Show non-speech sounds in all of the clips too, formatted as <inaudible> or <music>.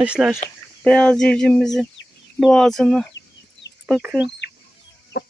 Arkadaşlar beyaz civcivimizin boğazını bakın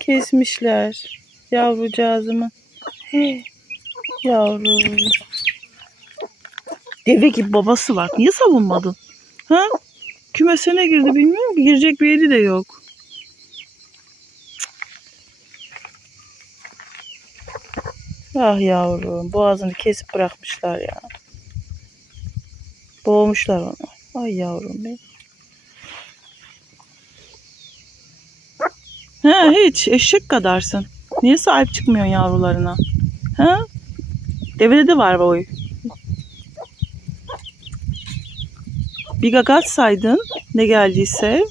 kesmişler yavrucağızımı. Hey, yavrum. Deve gibi babası var. Niye savunmadın? Ha? Kümesine girdi bilmiyorum ki. Girecek bir yeri de yok. Ah yavrum boğazını kesip bırakmışlar ya. Boğmuşlar onu. Ay yavrum benim. Ha hiç eşek kadarsın. Niye sahip çıkmıyorsun yavrularına? Ha? Devede de var boy. Bir gagat saydın ne geldiyse.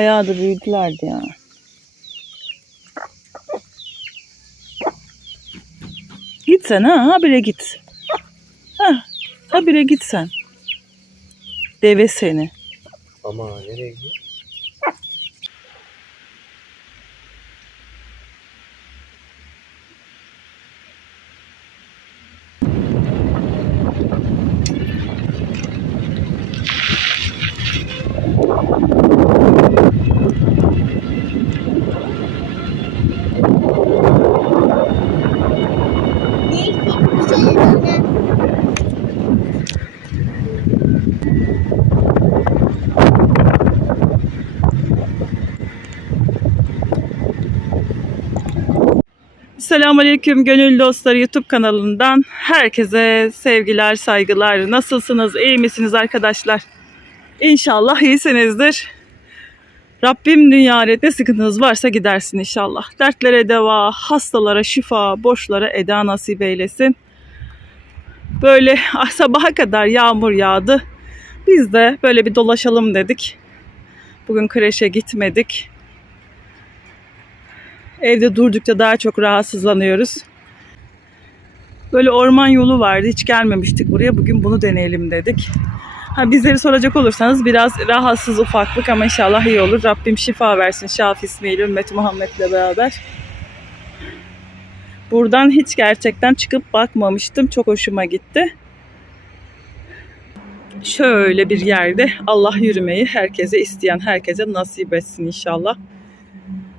Bayağı da büyüdülerdi ya. Git sen ha, habire git. Ha, habire git sen. Deve seni. Ama nereye gidiyor? Selamünaleyküm Gönül Dostları YouTube kanalından herkese sevgiler, saygılar. Nasılsınız? iyi misiniz arkadaşlar? İnşallah iyisinizdir. Rabbim dünya ne sıkıntınız varsa gidersin inşallah. Dertlere deva, hastalara şifa, boşlara eda nasip eylesin. Böyle ah, sabaha kadar yağmur yağdı. Biz de böyle bir dolaşalım dedik. Bugün kreşe gitmedik. Evde durdukça daha çok rahatsızlanıyoruz. Böyle orman yolu vardı. Hiç gelmemiştik buraya. Bugün bunu deneyelim dedik. Ha, bizleri soracak olursanız biraz rahatsız ufaklık ama inşallah iyi olur. Rabbim şifa versin. Şafi ismiyle ümmeti Muhammed'le beraber. Buradan hiç gerçekten çıkıp bakmamıştım. Çok hoşuma gitti. Şöyle bir yerde Allah yürümeyi herkese isteyen herkese nasip etsin inşallah.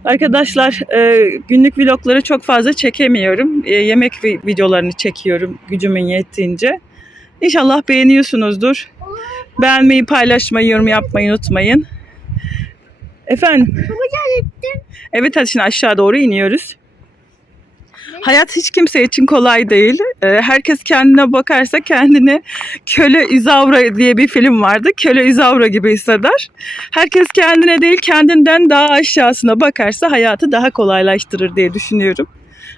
Arkadaşlar e, günlük vlogları çok fazla çekemiyorum. E, yemek vi- videolarını çekiyorum gücümün yettiğince. İnşallah beğeniyorsunuzdur. Beğenmeyi, paylaşmayı, yorum yapmayı unutmayın. Efendim? Evet hadi şimdi aşağı doğru iniyoruz. Hayat hiç kimse için kolay değil. E, herkes kendine bakarsa kendine Köle İzavra diye bir film vardı. Köle İzavra gibi hisseder. Herkes kendine değil kendinden daha aşağısına bakarsa hayatı daha kolaylaştırır diye düşünüyorum.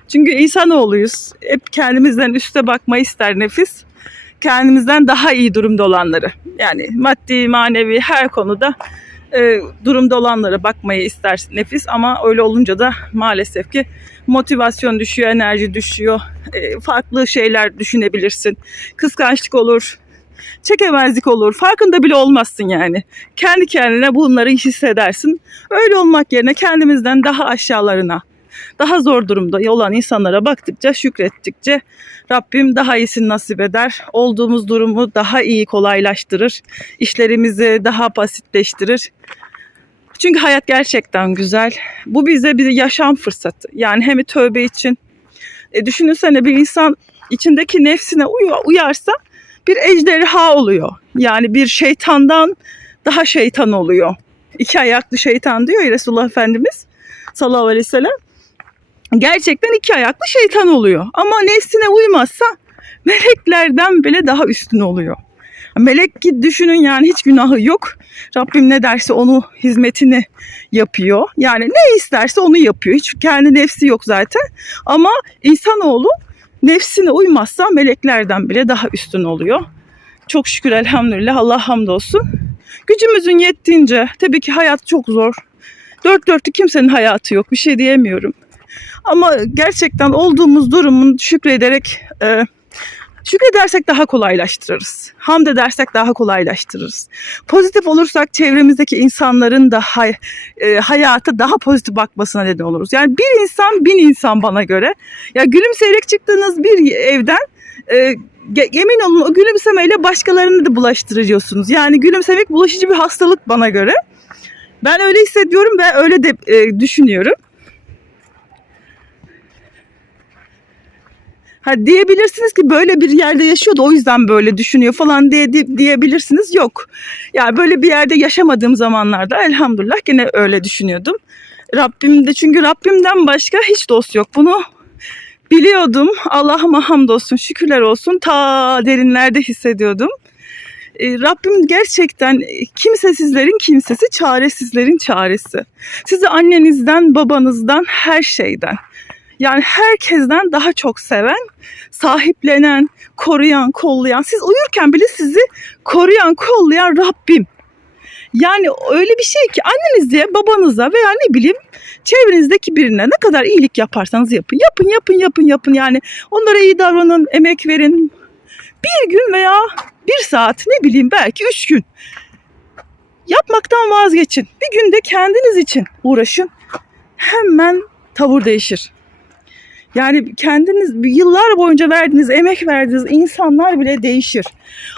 Çünkü insanoğluyuz. Hep kendimizden üste bakmayı ister nefis. Kendimizden daha iyi durumda olanları. Yani maddi, manevi her konuda e, durumda olanlara bakmayı ister nefis. Ama öyle olunca da maalesef ki motivasyon düşüyor, enerji düşüyor. E, farklı şeyler düşünebilirsin. Kıskançlık olur, çekemezlik olur. Farkında bile olmazsın yani. Kendi kendine bunları hissedersin. Öyle olmak yerine kendimizden daha aşağılarına, daha zor durumda olan insanlara baktıkça, şükrettikçe Rabbim daha iyisini nasip eder. Olduğumuz durumu daha iyi kolaylaştırır. İşlerimizi daha basitleştirir. Çünkü hayat gerçekten güzel. Bu bize bir yaşam fırsatı. Yani hem tövbe için. E, düşünsene bir insan içindeki nefsine uyarsa bir ejderha oluyor. Yani bir şeytandan daha şeytan oluyor. İki ayaklı şeytan diyor ya Resulullah Efendimiz sallallahu aleyhi ve sellem. Gerçekten iki ayaklı şeytan oluyor. Ama nefsine uymazsa meleklerden bile daha üstün oluyor. Melek ki düşünün yani hiç günahı yok. Rabbim ne derse onu hizmetini yapıyor. Yani ne isterse onu yapıyor. Hiç kendi nefsi yok zaten. Ama insanoğlu nefsine uymazsa meleklerden bile daha üstün oluyor. Çok şükür elhamdülillah Allah hamdolsun. Gücümüzün yettiğince tabii ki hayat çok zor. Dört dörtlük kimsenin hayatı yok bir şey diyemiyorum. Ama gerçekten olduğumuz durumun şükrederek e, Şükredersek daha kolaylaştırırız. Hamd edersek daha kolaylaştırırız. Pozitif olursak çevremizdeki insanların da hay, e, hayata daha pozitif bakmasına neden oluruz. Yani bir insan bin insan bana göre. Ya gülümseyerek çıktığınız bir evden e, ge- emin olun o gülümsemeyle başkalarını da bulaştırıyorsunuz. Yani gülümsemek bulaşıcı bir hastalık bana göre. Ben öyle hissediyorum ve öyle de e, düşünüyorum. Ha diyebilirsiniz ki böyle bir yerde yaşıyordu o yüzden böyle düşünüyor falan diye, diye- diyebilirsiniz. Yok. Yani böyle bir yerde yaşamadığım zamanlarda elhamdülillah gene öyle düşünüyordum. Rabbimde çünkü Rabbimden başka hiç dost yok. Bunu biliyordum. Allah'ıma hamdolsun, şükürler olsun. Ta derinlerde hissediyordum. E, Rabbim gerçekten kimsesizlerin kimsesi, çaresizlerin çaresi. Sizi annenizden, babanızdan, her şeyden. Yani herkesten daha çok seven, sahiplenen, koruyan, kollayan. Siz uyurken bile sizi koruyan, kollayan Rabbim. Yani öyle bir şey ki annenize, babanıza veya ne bileyim çevrenizdeki birine ne kadar iyilik yaparsanız yapın. Yapın, yapın, yapın, yapın. Yani onlara iyi davranın, emek verin. Bir gün veya bir saat ne bileyim belki üç gün. Yapmaktan vazgeçin. Bir günde kendiniz için uğraşın. Hemen tavır değişir. Yani kendiniz yıllar boyunca verdiğiniz, emek verdiğiniz insanlar bile değişir.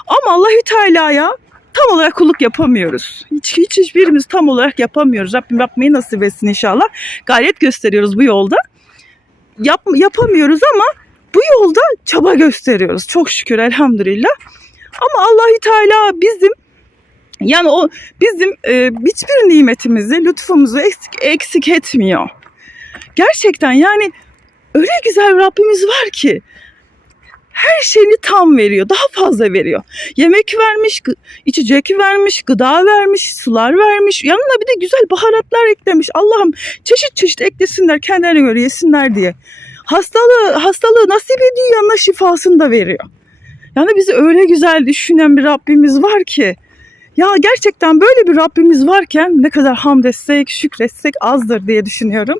Ama Allahü Teala'ya tam olarak kulluk yapamıyoruz. Hiç, hiç hiçbirimiz tam olarak yapamıyoruz. Rabbim yapmayı nasip etsin inşallah. Gayret gösteriyoruz bu yolda. Yap, yapamıyoruz ama bu yolda çaba gösteriyoruz. Çok şükür elhamdülillah. Ama Allahü Teala bizim yani o bizim e, hiçbir nimetimizi, lütfumuzu eksik, eksik etmiyor. Gerçekten yani öyle güzel bir Rabbimiz var ki her şeyini tam veriyor. Daha fazla veriyor. Yemek vermiş, içecek vermiş, gıda vermiş, sular vermiş. Yanına bir de güzel baharatlar eklemiş. Allah'ım çeşit çeşit eklesinler kendilerine göre yesinler diye. Hastalığı, hastalığı nasip ediyor yanına şifasını da veriyor. Yani bizi öyle güzel düşünen bir Rabbimiz var ki. Ya gerçekten böyle bir Rabbimiz varken ne kadar hamd etsek, şükretsek azdır diye düşünüyorum.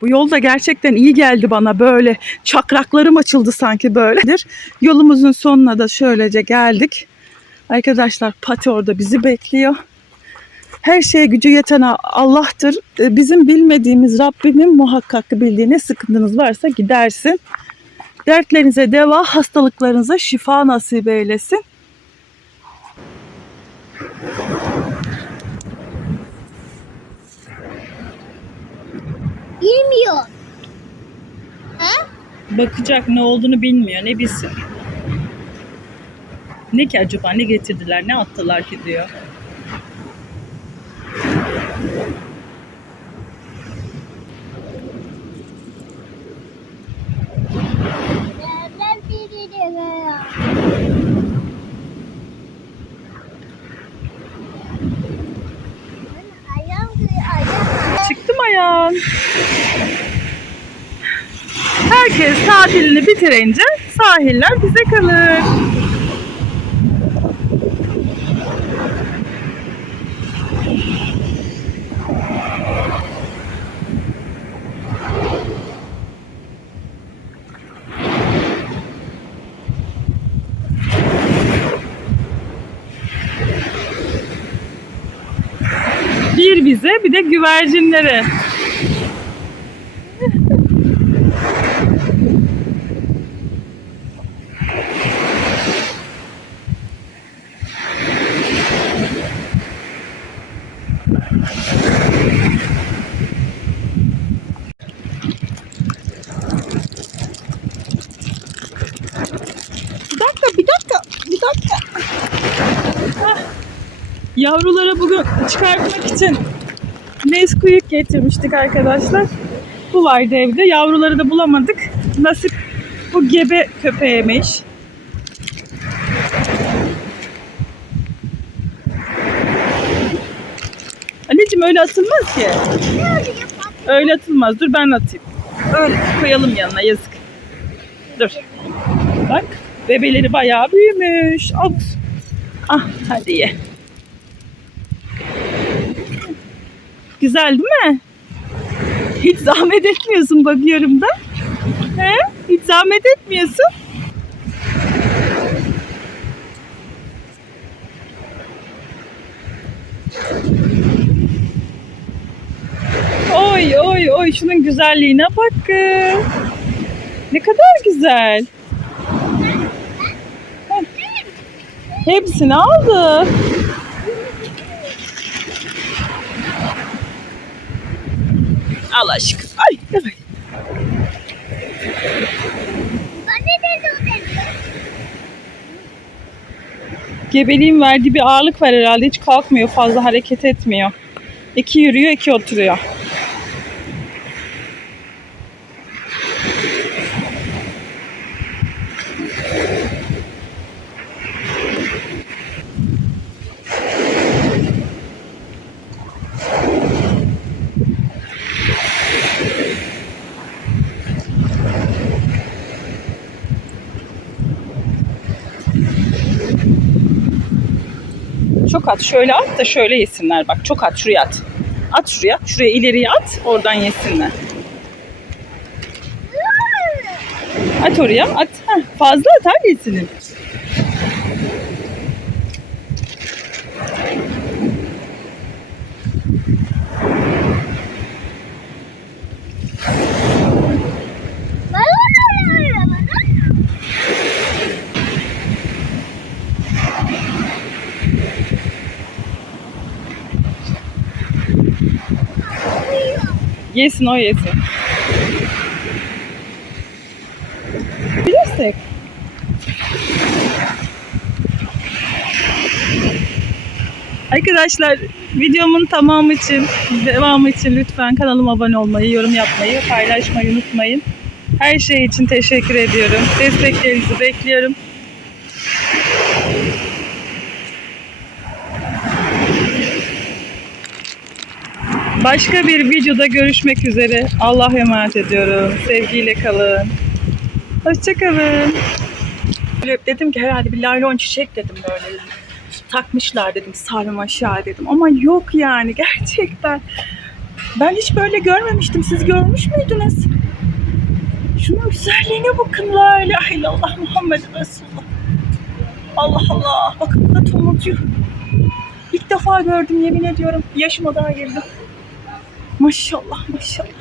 Bu yolda gerçekten iyi geldi bana böyle. Çakraklarım açıldı sanki böyledir. Yolumuzun sonuna da şöylece geldik. Arkadaşlar Pati orada bizi bekliyor. Her şeye gücü yeten Allah'tır. Ee, Bizim bilmediğimiz Rabbimin muhakkak bildiği ne sıkıntınız varsa gidersin. Dertlerinize deva, hastalıklarınıza şifa nasip eylesin. Bilmiyor. Bakacak ne olduğunu bilmiyor, ne bilsin. Ne ki acaba, ne getirdiler, ne attılar ki diyor. Ayağın. Herkes tatilini bitirince sahiller bize kalır. Bir bize bir de güvercinlere. Bir dakika, bir dakika, bir dakika. Hah. Yavrulara bugün çıkartmak için Nesquik getirmiştik arkadaşlar. Bu vardı evde. Yavruları da bulamadık. Nasip bu gebe köpeğiymiş. Anneciğim öyle atılmaz ki. Öyle atılmaz. Dur ben atayım. Öyle koyalım yanına yazık. Dur. Bak bebeleri bayağı büyümüş. Al. Ah hadi ye. Güzel değil mi? Hiç zahmet etmiyorsun bakıyorum da. He? Hiç zahmet etmiyorsun. Oy oy oy şunun güzelliğine bakın. Ne kadar güzel. Hepsini aldı. Al aşkım. Ay evet. Gebeliğin verdiği bir ağırlık var herhalde. Hiç kalkmıyor fazla hareket etmiyor. İki yürüyor iki oturuyor. Çok at. Şöyle at da şöyle yesinler. Bak çok at. Şuraya at. At şuraya. Şuraya ileriye at. Oradan yesinler. At oraya. At. Heh, fazla at hangisini? Bana Yesin o yesin. Bilirsek. Arkadaşlar videomun tamamı için, devamı için lütfen kanalıma abone olmayı, yorum yapmayı, paylaşmayı unutmayın. Her şey için teşekkür ediyorum. Desteklerinizi bekliyorum. Başka bir videoda görüşmek üzere. Allah'a emanet ediyorum. Sevgiyle kalın. Hoşçakalın. Dedim ki herhalde bir laylon çiçek dedim böyle. Takmışlar dedim sarım aşağı dedim. Ama yok yani <laughs> gerçekten. Ben hiç böyle görmemiştim. Siz görmüş müydünüz? Şunun güzelliğine bakın la ilahe illallah Muhammed Resulullah. Allah Allah. Bakın da tomurcuğu. İlk defa gördüm yemin ediyorum. Yaşıma daha girdim. Maşallah maşallah.